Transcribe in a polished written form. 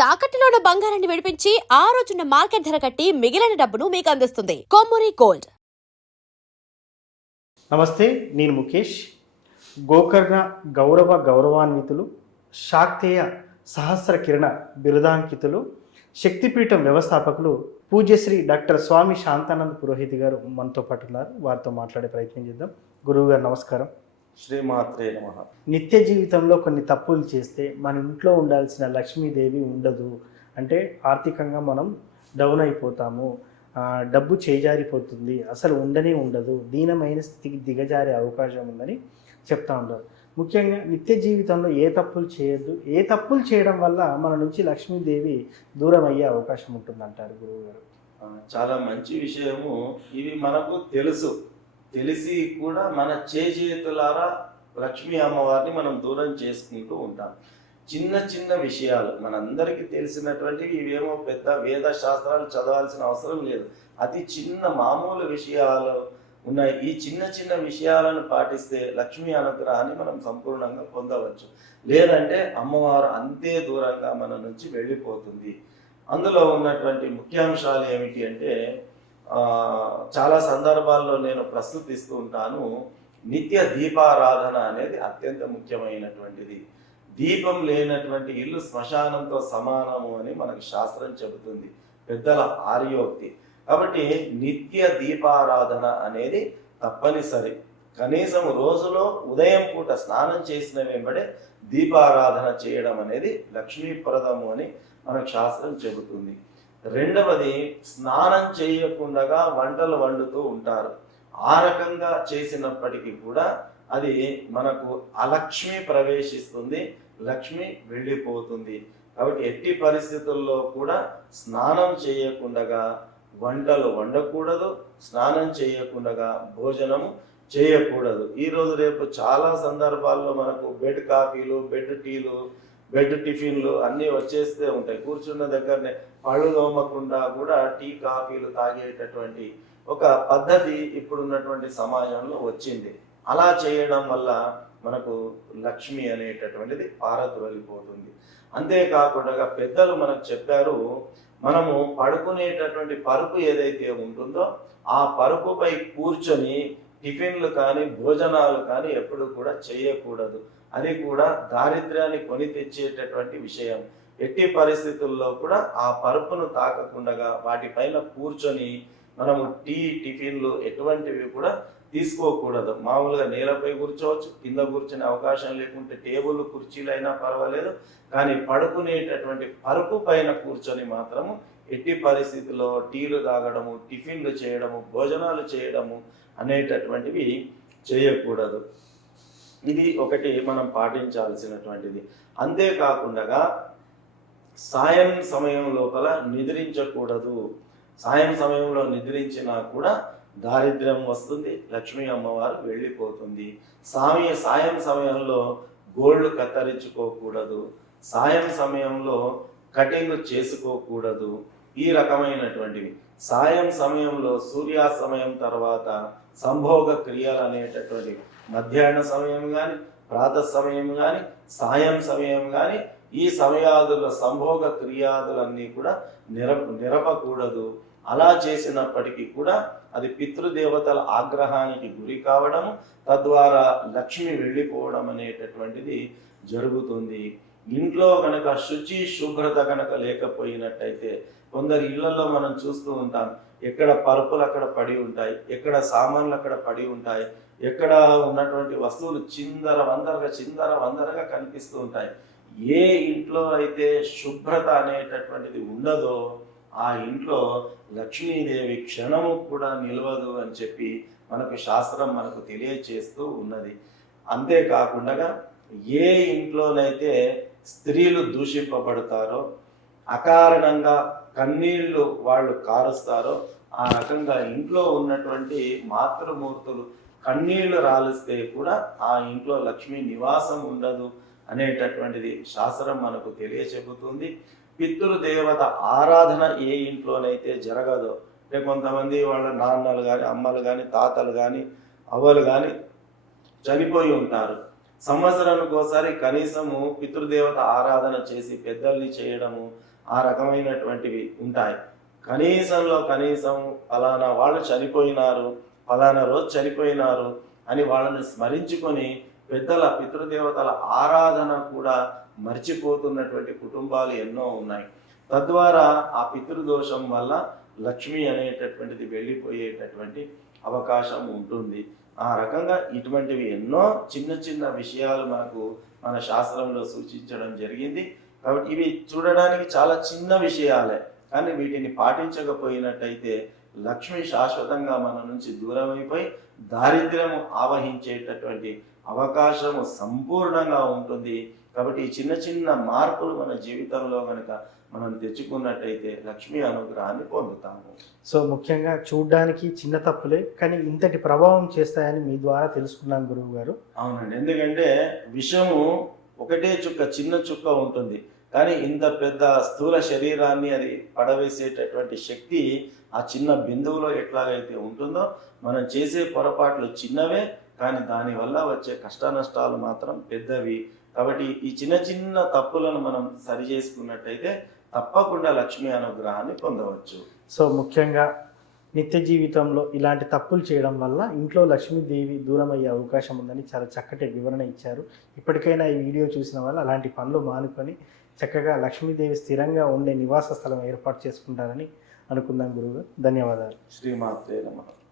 తాకట్టులో ఉన్న బంగారాన్ని విడిపించి ఆ రోజున్న మార్కెట్ ధర కట్టి మిగిలిన డబ్బును మీకు అందిస్తుంది కొమ్మూరి గోల్డ్. నమస్తే, నేను ముఖేష్. గోకర్ణ గౌరవాన్వితులు, శాక్తేయ సహస్ర కిరణ బిరుదాంకితులు, శక్తిపీఠం వ్యవస్థాపకులు పూజ్యశ్రీ డాక్టర్ స్వామి శాంతానంద్ పురోహిత్ గారు మనతో పాటు ఉన్నారు. వారితో మాట్లాడే ప్రయత్నం చేద్దాం. గురువు గారు నమస్కారం. శ్రీమాత్రే నమః. నిత్య జీవితంలో కొన్ని తప్పులు చేస్తే మన ఇంట్లో ఉండాల్సిన లక్ష్మీదేవి ఉండదు, అంటే ఆర్థికంగా మనం డౌన్ అయిపోతాము, డబ్బు చేజారిపోతుంది, అసలు ఉండనే ఉండదు, దీనమైన స్థితికి దిగజారే అవకాశం ఉందని చెప్తా ఉంటారు. ముఖ్యంగా నిత్య జీవితంలో ఏ తప్పులు చేయొద్దు, ఏ తప్పులు చేయడం వల్ల మన నుంచి లక్ష్మీదేవి దూరం అయ్యే అవకాశం ఉంటుందంటారు గురువు గారు? చాలా మంచి విషయము. ఇవి మనకు తెలిసి కూడా మన చేతులారా లక్ష్మీ అమ్మవారిని మనం దూరం చేసుకుంటూ ఉంటాం. చిన్న చిన్న విషయాలు మనందరికీ తెలిసినటువంటివి, ఇవేమో పెద్ద వేద శాస్త్రాలు చదవాల్సిన అవసరం లేదు. అతి చిన్న మామూలు విషయాలు ఉన్నాయి. ఈ చిన్న చిన్న విషయాలను పాటిస్తే లక్ష్మీ అనుగ్రహాన్ని మనం సంపూర్ణంగా పొందవచ్చు. లేదంటే అమ్మవారు అంతే దూరంగా మన నుంచి వెళ్ళిపోతుంది. అందులో ఉన్నటువంటి ముఖ్యాంశాలు ఏమిటి అంటే, చాలా సందర్భాల్లో నేను ప్రస్తుతిస్తూ ఉంటాను. నిత్య దీపారాధన అనేది అత్యంత ముఖ్యమైనటువంటిది. దీపం లేనటువంటి ఇల్లు శ్మశానంతో సమానము అని మనకు శాస్త్రం చెబుతుంది, పెద్దల ఆర్యోక్తి. కాబట్టి నిత్య దీపారాధన అనేది తప్పనిసరి. కనీసం రోజులో ఉదయం పూట స్నానం చేసిన వెంబడే దీపారాధన చేయడం అనేది లక్ష్మీప్రదము అని మనకు శాస్త్రం చెబుతుంది. రెండవది, స్నానం చేయకుండా వంటలు వండుతూ ఉంటారు. ఆ రకంగా చేసినప్పటికీ కూడా అది మనకు అలక్ష్మి ప్రవేశిస్తుంది, లక్ష్మి వెళ్ళిపోతుంది. కాబట్టి ఎట్టి పరిస్థితుల్లో కూడా స్నానం చేయకుండా వంటలు వండకూడదు, స్నానం చేయకుండా భోజనము చేయకూడదు. ఈరోజు రేపు చాలా సందర్భాల్లో మనకు బెడ్ కాఫీలు, బెడ్ టీలు, బెడ్ టిఫిన్లు అన్నీ వచ్చేస్తే ఉంటాయి. కూర్చున్న దగ్గరనే పళ్ళు తోమకుండా కూడా టీ కాఫీలు తాగేటటువంటి ఒక పద్ధతి ఇప్పుడున్నటువంటి సమాజంలో వచ్చింది. అలా చేయడం వల్ల మనకు లక్ష్మి అనేటటువంటిది పారద్రోలిపోతుంది. అంతేకాకుండా పెద్దలు మనకు చెప్పారు, మనము పడుకునేటటువంటి పరుపు ఏదైతే ఉంటుందో ఆ పరుపుపై కూర్చొని టిఫిన్లు కానీ భోజనాలు కానీ ఎప్పుడు కూడా చేయకూడదు. అది కూడా దారిద్ర్యాన్ని కొని తెచ్చేటటువంటి విషయం. ఎట్టి పరిస్థితుల్లో కూడా ఆ పరుపును తాకకుండా వాటిపైన కూర్చొని మనము టిఫిన్లు ఎటువంటివి కూడా తీసుకోకూడదు. మామూలుగా నేలపై కూర్చోవచ్చు, కింద కూర్చునే అవకాశం లేకుంటే టేబుల్ కుర్చీలు అయినా పర్వాలేదు, కానీ పడుకునేటటువంటి పరుపు పైన కూర్చొని మాత్రము ఎట్టి పరిస్థితుల్లో టీలు తాగడము, టిఫిన్లు చేయడము, భోజనాలు చేయడము అనేటటువంటివి చేయకూడదు. ఇది ఒకటి మనం పాటించాల్సినటువంటిది. అంతేకాకుండా సాయం సమయం లోపల నిద్రించకూడదు. సాయం సమయంలో నిద్రించినా కూడా దారిద్ర్యం వస్తుంది, లక్ష్మీ అమ్మవారు వెళ్ళిపోతుంది. సాయం సమయంలో గోళ్ళు కత్తిరించుకోకూడదు, సాయం సమయంలో కటింగ్ చేసుకోకూడదు. ఈ రకమైనటువంటివి. సాయం సమయంలో సూర్యాస్తమయం తర్వాత సంభోగ క్రియలు అనేటటువంటి మధ్యాహ్న సమయం కానీ, ప్రాతః సమయం కానీ, సాయం సమయం కానీ, ఈ సమయాదుల సంభోగ క్రియాదులన్నీ కూడా నిరపకూడదు. అలా చేసినప్పటికీ కూడా అది పితృదేవతల ఆగ్రహానికి గురి కావడము, తద్వారా లక్ష్మి వెళ్ళిపోవడం అనేటటువంటిది జరుగుతుంది. ఇంట్లో కనుక శుచి శుభ్రత కనుక లేకపోయినట్టయితే, కొందరు ఇళ్లలో మనం చూస్తూ ఉంటాం, ఎక్కడ పరుపులు అక్కడ పడి ఉంటాయి, ఎక్కడ సామాన్లు అక్కడ పడి ఉంటాయి, ఎక్కడ ఉన్నటువంటి వస్తువులు చిందర వందరగా కనిపిస్తూ ఉంటాయి. ఏ ఇంట్లో అయితే శుభ్రత అనేటటువంటిది ఉండదో ఆ ఇంట్లో లక్ష్మీదేవి క్షణము కూడా నిలవదు అని చెప్పి మనకు శాస్త్రం మనకు తెలియచేస్తూ ఉన్నది. అంతేకాకుండా ఏ ఇంట్లోనైతే స్త్రీలు దూషింపబడతారో, అకారణంగా కన్నీళ్లు వాళ్ళు కారుస్తారో, ఆ రకంగా ఇంట్లో ఉన్నటువంటి మాతృమూర్తులు కన్నీళ్లు రాలిస్తే కూడా ఆ ఇంట్లో లక్ష్మీ నివాసం ఉండదు అనేటటువంటిది శాస్త్రం మనకు తెలియచెబుతుంది. పితృదేవత ఆరాధన ఏ ఇంట్లోనైతే జరగదో, అంటే కొంతమంది వాళ్ళ నాన్నలు కానీ, అమ్మలు కానీ, తాతలు కానీ, అవ్వలు కానీ చనిపోయి ఉంటారు. సంవత్సరానికి ఒకసారి కనీసము పితృదేవత ఆరాధన చేసి పెద్దల్ని చేయడము ఆ రకమైనటువంటివి ఉంటాయి. కనీసం ఫలానా వాళ్ళు చనిపోయినారు, ఫలానా రోజు చనిపోయినారు అని వాళ్ళని స్మరించుకొని పెద్దల పితృదేవతల ఆరాధన కూడా మర్చిపోతున్నటువంటి కుటుంబాలు ఎన్నో ఉన్నాయి. తద్వారా ఆ పితృదోషం వల్ల లక్ష్మి అనేటటువంటిది వెళ్ళిపోయేటటువంటి అవకాశం ఉంటుంది. ఆ రకంగా ఇటువంటివి ఎన్నో చిన్న చిన్న విషయాలు మనకు మన శాస్త్రంలో సూచించడం జరిగింది. కాబట్టి ఇవి చూడడానికి చాలా చిన్న విషయాలే, కానీ వీటిని పాటించకపోయినట్టయితే లక్ష్మి శాశ్వతంగా మన నుంచి దూరం అయిపోయి దారిద్ర్యము ఆవహించేటటువంటి అవకాశము సంపూర్ణంగా ఉంటుంది. కాబట్టి ఈ చిన్న చిన్న మార్పులు మన జీవితంలో కనుక మనం తెచ్చుకున్నట్టయితే లక్ష్మీ అనుగ్రహాన్ని పొందుతాము. సో ముఖ్యంగా చూడ్డానికి చిన్న తప్పులే కానీ ఇంతటి ప్రభావం చేస్తాయని మీ ద్వారా తెలుసుకున్నాం గురువు గారు. అవునండి, ఎందుకంటే విషము ఒకటే చుక్క, చిన్న చుక్క ఉంటుంది, కానీ ఇంత పెద్ద స్థూల శరీరాన్ని అది పడవేసేటటువంటి శక్తి ఆ చిన్న బిందువులో ఎట్లాగైతే ఉంటుందో, మనం చేసే పొరపాట్లు చిన్నవే కానీ దానివల్ల వచ్చే కష్ట నష్టాలు మాత్రం పెద్దవి. కాబట్టి ఈ చిన్న చిన్న తప్పులను మనం సరి చేసుకున్నట్టయితే తప్పకుండా లక్ష్మీ అనుగ్రహాన్ని పొందవచ్చు. సో ముఖ్యంగా నిత్య జీవితంలో ఇలాంటి తప్పులు చేయడం వల్ల ఇంట్లో లక్ష్మీదేవి దూరం అయ్యే అవకాశం ఉందని చాలా చక్కటి వివరణ ఇచ్చారు. ఇప్పటికైనా ఈ వీడియో చూసిన వాళ్ళు అలాంటి పనులు మానుకొని చక్కగా లక్ష్మీదేవి స్థిరంగా ఉండే నివాస స్థలం ఏర్పాటు చేసుకుంటారని అనుకుందాం గురువు. ధన్యవాదాలు. శ్రీమాత్రే నమః.